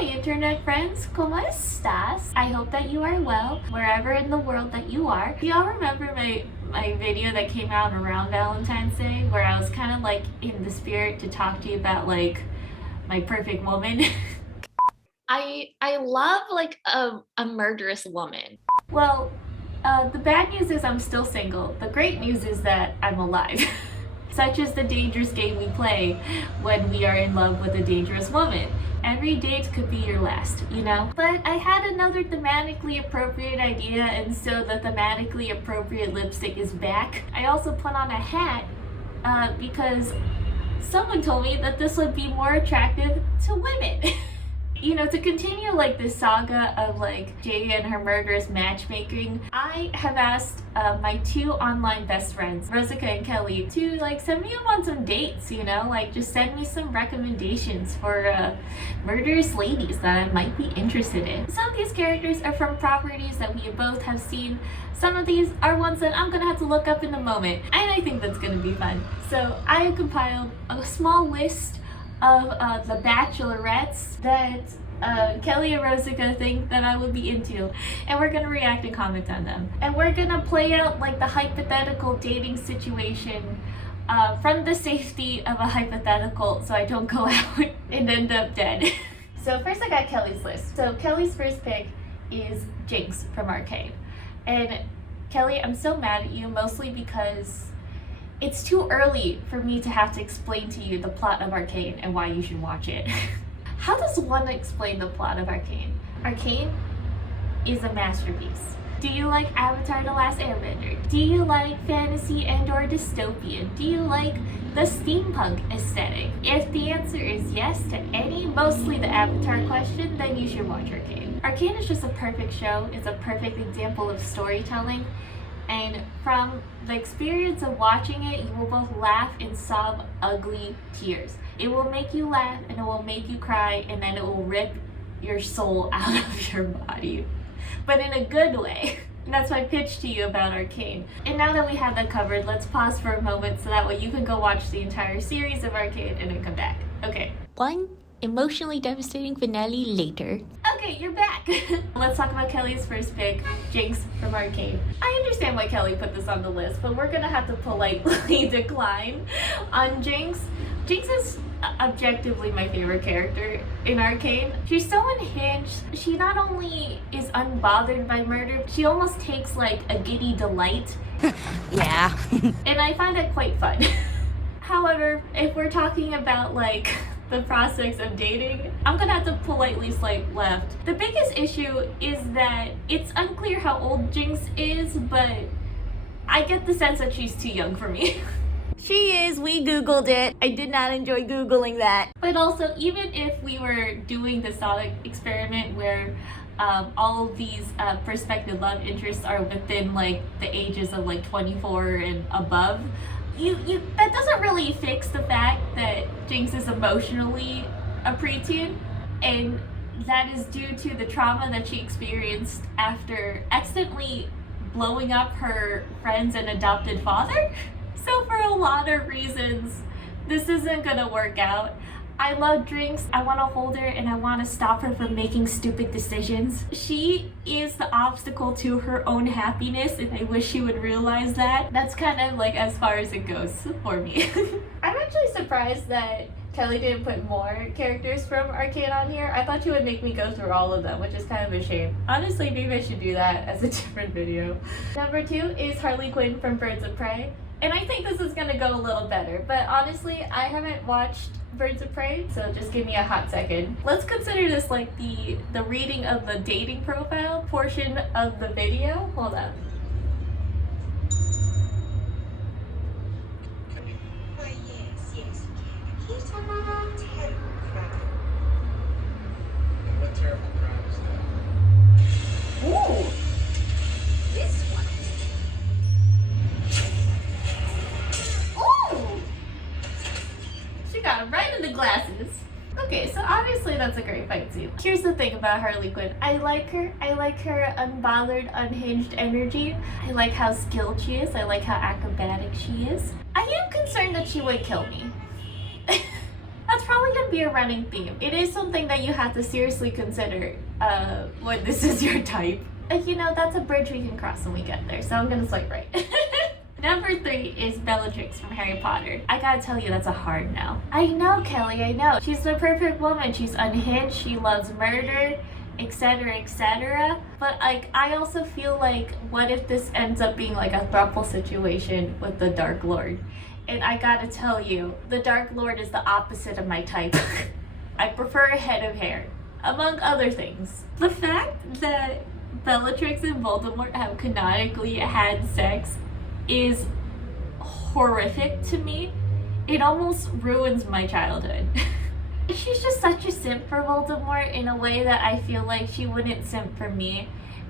my internet friends, ¿cómo estás? I hope that you are well, wherever in the world that you are. Do y'all remember my video that came out around Valentine's Day, where I was kind of like in the spirit to talk to you about like my perfect woman? I love like a murderous woman. Well, the bad news is I'm still single. The great news is that I'm alive. Such is the dangerous game we play when we are in love with a dangerous woman. Every date could be your last, you know? But I had another thematically appropriate idea, and so the thematically appropriate lipstick is back. I also put on a hat because someone told me that this would be more attractive to women. You know, to continue like this saga of like Jay and her murderous matchmaking, I have asked my two online best friends, Rosika and Kelly, to like send me up on some dates, you know, like just send me some recommendations for murderous ladies that I might be interested in. Some of these characters are from properties that we both have seen. Some of these are ones that I'm gonna have to look up in a moment, and I think that's gonna be fun. So I have compiled a small list of the bachelorettes that Kelly and Rosika think that I would be into, and we're gonna react and comment on them, and we're gonna play out like the hypothetical dating situation from the safety of a hypothetical, so I don't go out and end up dead. So first I got Kelly's list. So Kelly's first pick is Jinx from Arcane, and Kelly, I'm so mad at you, mostly because it's too early for me to have to explain to you the plot of Arcane and why you should watch it. How does one explain the plot of Arcane? Arcane is a masterpiece. Do you like Avatar: The Last Airbender? Do you like fantasy and/or dystopian? Do you like the steampunk aesthetic? If the answer is yes to any, mostly the Avatar question, then you should watch Arcane. Arcane is just a perfect show. It's a perfect example of storytelling. And from the experience of watching it, you will both laugh and sob ugly tears. It will make you laugh and it will make you cry, and then it will rip your soul out of your body. But in a good way. And that's my pitch to you about Arcane. And now that we have that covered, let's pause for a moment so that way you can go watch the entire series of Arcane and then come back. Okay. One emotionally devastating finale later. Okay, you're back. Let's talk about Kelly's first pick, Jinx from Arcane. I understand why Kelly put this on the list, but we're gonna have to politely decline on Jinx. Jinx is objectively my favorite character in Arcane. She's so unhinged. She not only is unbothered by murder, she almost takes like a giddy delight. Yeah. And I find that quite fun. However, if we're talking about like the prospects of dating, I'm gonna have to politely swipe left. The biggest issue is that it's unclear how old Jinx is, but I get the sense that she's too young for me. She is. We Googled it. I did not enjoy Googling that. But also, even if we were doing this thought experiment where all of these prospective love interests are within like the ages of like 24 and above, that doesn't really fix the fact that Jinx is emotionally a preteen, and that is due to the trauma that she experienced after accidentally blowing up her friend's and adopted father. So for a lot of reasons, this isn't gonna work out. I love Jinx, I want to hold her, and I want to stop her from making stupid decisions. She is the obstacle to her own happiness, and I wish she would realize that. That's kind of like as far as it goes for me. I'm actually surprised that Kelly didn't put more characters from Arcane on here. I thought she would make me go through all of them, which is kind of a shame. Honestly, maybe I should do that as a different video. Number 2 is Harley Quinn from Birds of Prey. And I think this is gonna go a little better, but honestly, I haven't watched Birds of Prey, so just give me a hot second. Let's consider this like the reading of the dating profile portion of the video. Hold up. Why, yes. Here's a terrible crime. And what terrible crime is that? Ooh! This one. Ooh! She got it right in the glasses. Okay, so obviously that's a great fight scene. Here's the thing about Harley Quinn. I like her unbothered, unhinged energy. I like how skilled she is. I like how acrobatic she is. I am concerned that she would kill me. That's probably gonna be a running theme. It is something that you have to seriously consider when this is your type. You know, that's a bridge we can cross when we get there, so I'm gonna swipe right. Number 3 is Bellatrix from Harry Potter. I gotta tell you, that's a hard no. I know, Kelly, I know. She's the perfect woman. She's unhinged, she loves murder, etc, etc. But like, I also feel like, what if this ends up being like a throuple situation with the Dark Lord? And I gotta tell you, the Dark Lord is the opposite of my type. I prefer a head of hair, among other things. The fact that Bellatrix and Voldemort have canonically had sex is horrific to me. It almost ruins my childhood. She's just such a simp for Voldemort in a way that I feel like she wouldn't simp for me.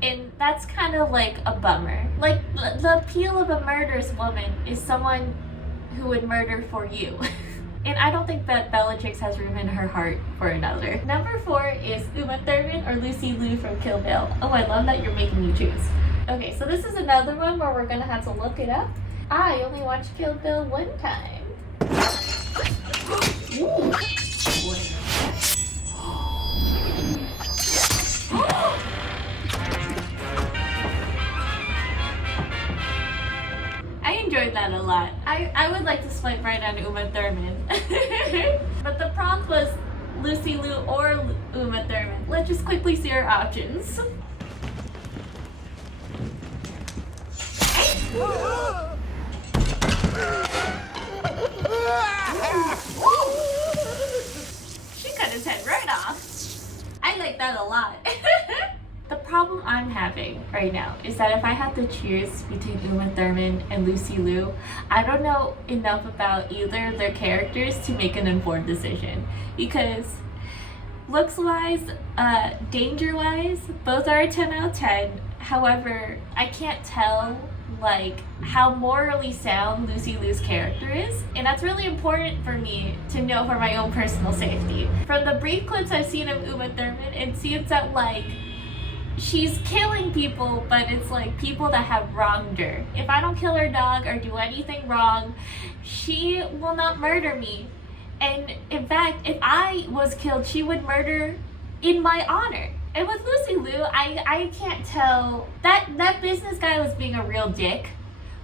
And that's kind of like a bummer. Like, the appeal of a murderous woman is someone who would murder for you. And I don't think that Bellatrix has room in her heart for another. Number 4 is Uma Thurman or Lucy Liu from Kill Bill. Oh, I love that you're making me choose. Okay, so this is another one where we're gonna have to look it up. I only watched Kill Bill one time. Ooh. I enjoyed that a lot. I would like to swipe right on Uma Thurman. But the prompt was Lucy Liu or Uma Thurman. Let's just quickly see our options. She cut his head right off. I like that a lot. The problem I'm having right now is that if I had to choose between Uma Thurman and Lucy Liu, I don't know enough about either of their characters to make an informed decision. Because looks-wise, danger-wise, both are a 10 out of 10. However, I can't tell like how morally sound Lucy Liu's character is, and that's really important for me to know for my own personal safety. From the brief clips I've seen of Uma Thurman, it seems that like she's killing people, but it's like people that have wronged her. If I don't kill her dog or do anything wrong, she will not murder me. And in fact, if I was killed, she would murder in my honor. And with Lucy Liu, I can't tell. That business guy was being a real dick.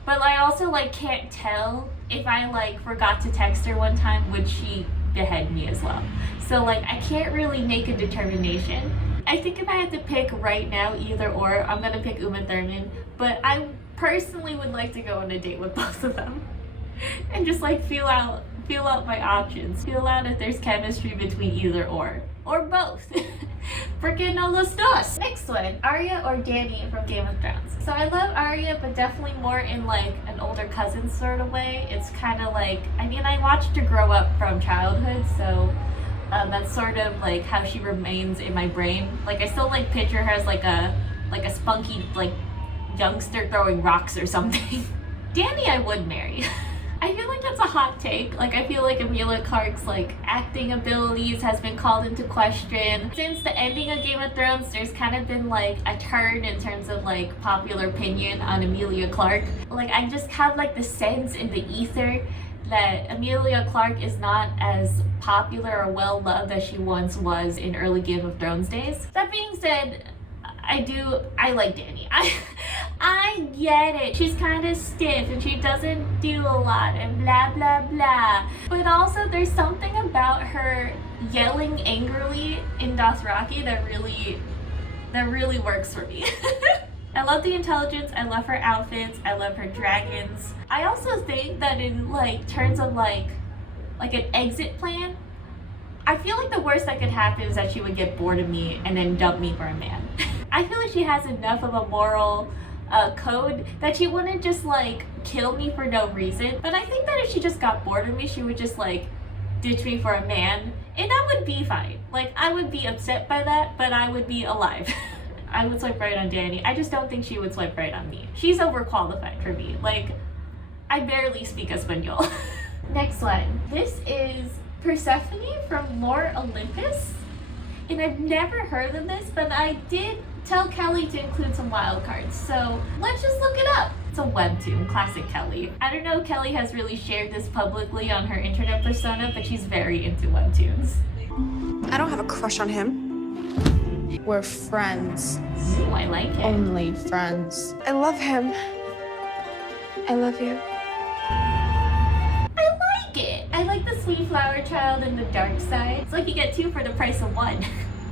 But I also like can't tell if I like forgot to text her one time, would she behead me as well? So like I can't really make a determination. I think if I had to pick right now, either or, I'm gonna pick Uma Thurman. But I personally would like to go on a date with both of them. And just like feel out my options. Feel out if there's chemistry between either or both. Porque no los dos. Next one, Arya or Dany from Game of Thrones. So I love Arya, but definitely more in like an older cousin sort of way. It's kind of like, I mean, I watched her grow up from childhood, so that's sort of like how she remains in my brain. Like I still like picture her as like a spunky like youngster throwing rocks or something. Dany I would marry. I feel like that's a hot take. Like I feel like Emilia Clarke's like acting abilities has been called into question. Since the ending of Game of Thrones, there's kind of been like a turn in terms of like popular opinion on Emilia Clarke. Like I just have like the sense in the ether that Emilia Clarke is not as popular or well loved as she once was in early Game of Thrones days. That being said, I like Dany. I get it. She's kind of stiff and she doesn't do a lot and blah blah blah. But also there's something about her yelling angrily in Dothraki that really works for me. I love the intelligence, I love her outfits, I love her dragons. I also think that in like terms of like an exit plan, I feel like the worst that could happen is that she would get bored of me and then dump me for a man. I feel like she has enough of a moral code that she wouldn't just like kill me for no reason. But I think that if she just got bored of me, she would just like ditch me for a man, and that would be fine. Like I would be upset by that, but I would be alive. I would swipe right on Dany. I just don't think she would swipe right on me. She's overqualified for me. Like I barely speak Espanol. Next one. This is Persephone from Lore Olympus. And I've never heard of this, but I did tell Kelly to include some wild cards. So let's just look it up. It's a webtoon, classic Kelly. I don't know if Kelly has really shared this publicly on her internet persona, but she's very into webtoons. I don't have a crush on him. We're friends. Ooh, I like it. Only friends. I love him. I love you. I like it. I like the sweet flower child and the dark side. It's like you get two for the price of one.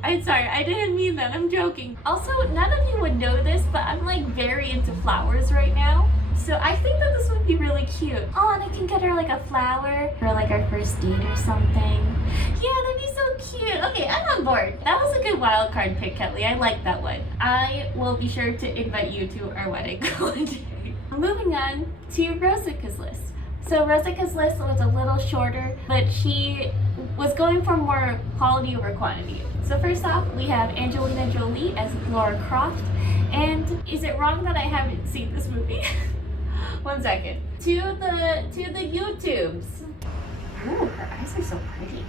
I'm sorry, I didn't mean that. I'm joking. Also, none of you would know this, but I'm like very into flowers right now. So I think that this would be really cute. Oh, and I can get her like a flower for like our first date or something. Yeah, that'd be so cute. Okay, I'm on board. That was a good wild card pick, Kelly. I like that one. I will be sure to invite you to our wedding one day. Moving on to Rosica's list. So Rosica's list was a little shorter, but she was going for more quality over quantity. So first off, we have Angelina Jolie as Laura Croft. And is it wrong that I haven't seen this movie? 1 second. To the YouTubes. Ooh, her eyes are so pretty.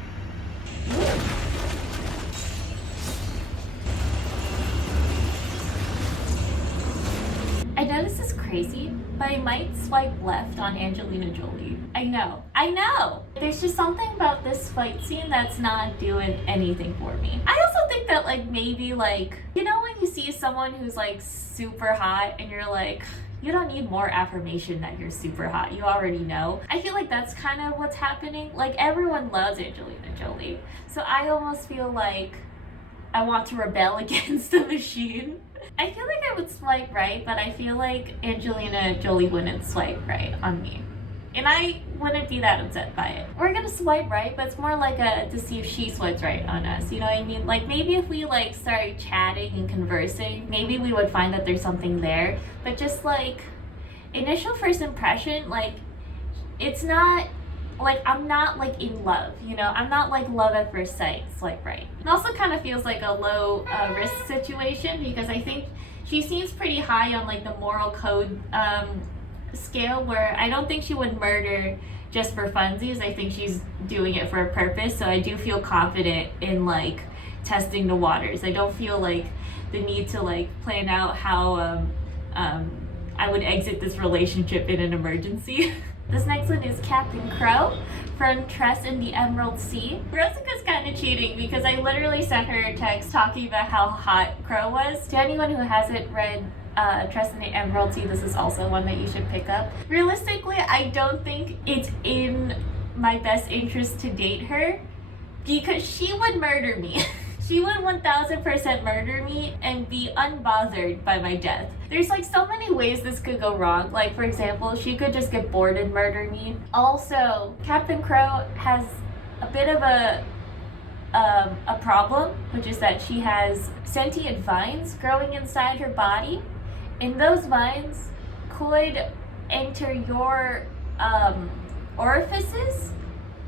Ooh. I know this is crazy, but I might swipe left on Angelina Jolie. I know. There's just something about this fight scene that's not doing anything for me. I also think that like maybe like, you know when you see someone who's like super hot and you're like, you don't need more affirmation that you're super hot. You already know. I feel like that's kind of what's happening. Like everyone loves Angelina Jolie. So I almost feel like I want to rebel against the machine. I feel like I would swipe right, but I feel like Angelina Jolie wouldn't swipe right on me. And I wouldn't be that upset by it. We're gonna swipe right, but it's more like to see if she swipes right on us. You know what I mean? Like maybe if we like started chatting and conversing, maybe we would find that there's something there. But just like initial first impression, like it's not like I'm not like in love, you know? I'm not like love at first sight, swipe right. It also kind of feels like a low risk situation because I think she seems pretty high on like the moral code scale where I don't think she would murder just for funsies. I think she's doing it for a purpose. So I do feel confident in like testing the waters. I don't feel like the need to like plan out how I would exit this relationship in an emergency. This next one is Captain Crow from Tress in the Emerald Sea. Rosica's kind of cheating because I literally sent her a text talking about how hot Crow was. To anyone who hasn't read Tress in the Emerald Sea, this is also one that you should pick up. Realistically, I don't think it's in my best interest to date her because she would murder me. She would 1000% murder me and be unbothered by my death. There's like so many ways this could go wrong. Like for example, she could just get bored and murder me. Also, Captain Crow has a bit of a problem, which is that she has sentient vines growing inside her body. And those vines could enter your orifices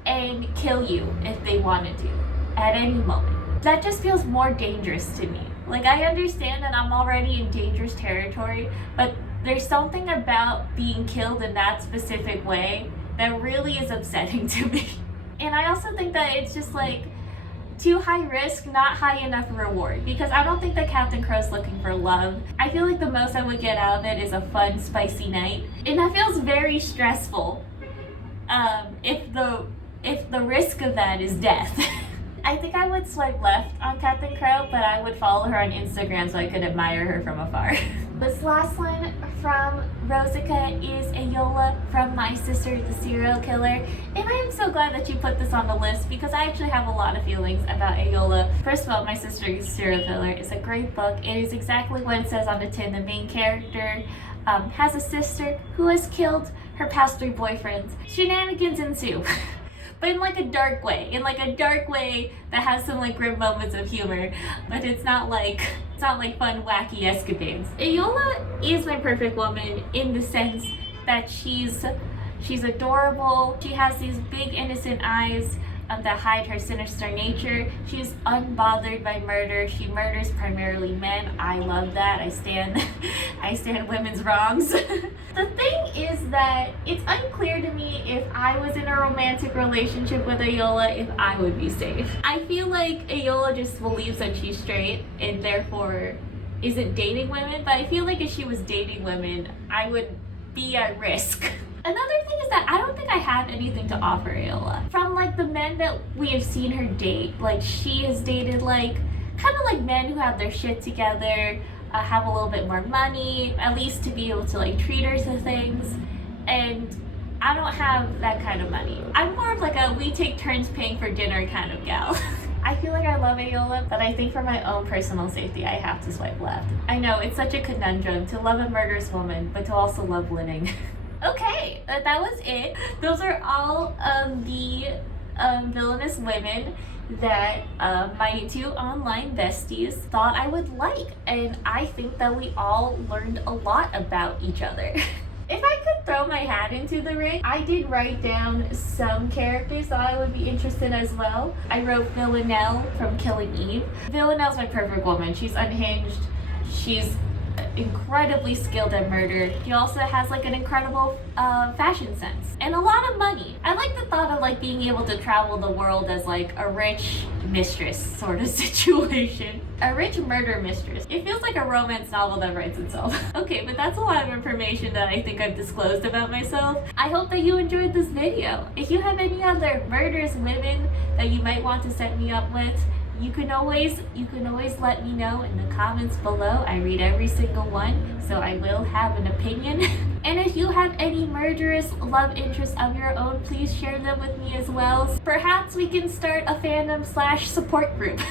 and kill you if they wanted to at any moment. That just feels more dangerous to me. Like I understand that I'm already in dangerous territory, but there's something about being killed in that specific way that really is upsetting to me. And I also think that it's just like too high risk, not high enough reward, because I don't think that Captain Crow's looking for love. I feel like the most I would get out of it is a fun, spicy night. And that feels very stressful if the risk of that is death. I think I would swipe left on Captain Crow, but I would follow her on Instagram so I could admire her from afar. This last one from Rosica is Ayola from My Sister the Serial Killer. And I am so glad that you put this on the list because I actually have a lot of feelings about Ayola. First of all, My Sister the Serial Killer is a great book. It is exactly what it says on the tin. The main character has a sister who has killed her past 3 boyfriends. Shenanigans ensue. But in like a dark way, that has some like grim moments of humor, but it's not like fun, wacky escapades. Ayola is my perfect woman in the sense that she's adorable. She has these big innocent eyes that hide her sinister nature. She's unbothered by murder. She murders primarily men. I love that. I stand women's wrongs. The thing is that it's unclear to me if I was in a romantic relationship with Ayola, if I would be safe. I feel like Ayola just believes that she's straight and therefore isn't dating women, but I feel like if she was dating women, I would be at risk. Another thing is that I don't think I have anything to offer Aola. From like the men that we have seen her date, like she has dated like kind of like men who have their shit together, have a little bit more money, at least to be able to like treat her to things. And I don't have that kind of money. I'm more of like a we take turns paying for dinner kind of gal. I feel like I love Aola, but I think for my own personal safety, I have to swipe left. I know, it's such a conundrum to love a murderous woman, but to also love winning. Okay, that was it. Those are all of the villainous women that my two online besties thought I would like. And I think that we all learned a lot about each other. If I could throw my hat into the ring, I did write down some characters that I would be interested as well. I wrote Villanelle from Killing Eve. Villanelle's my perfect woman. She's unhinged. She's incredibly skilled at murder. She also has like an incredible fashion sense and a lot of money. I like the thought of like being able to travel the world as like a rich mistress sort of situation. A rich murder mistress. It feels like a romance novel that writes itself. Okay, but that's a lot of information that I think I've disclosed about myself. I hope that you enjoyed this video. If you have any other murderous women that you might want to set me up with, you can always let me know in the comments below. I read every single one, so I will have an opinion. And if you have any murderous love interests of your own, please share them with me as well. Perhaps we can start a fandom/support group.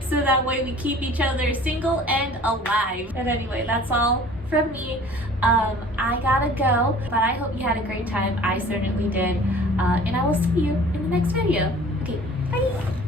So that way we keep each other single and alive. And anyway, that's all from me. I gotta go, but I hope you had a great time. I certainly did. And I will see you in the next video. Okay, bye!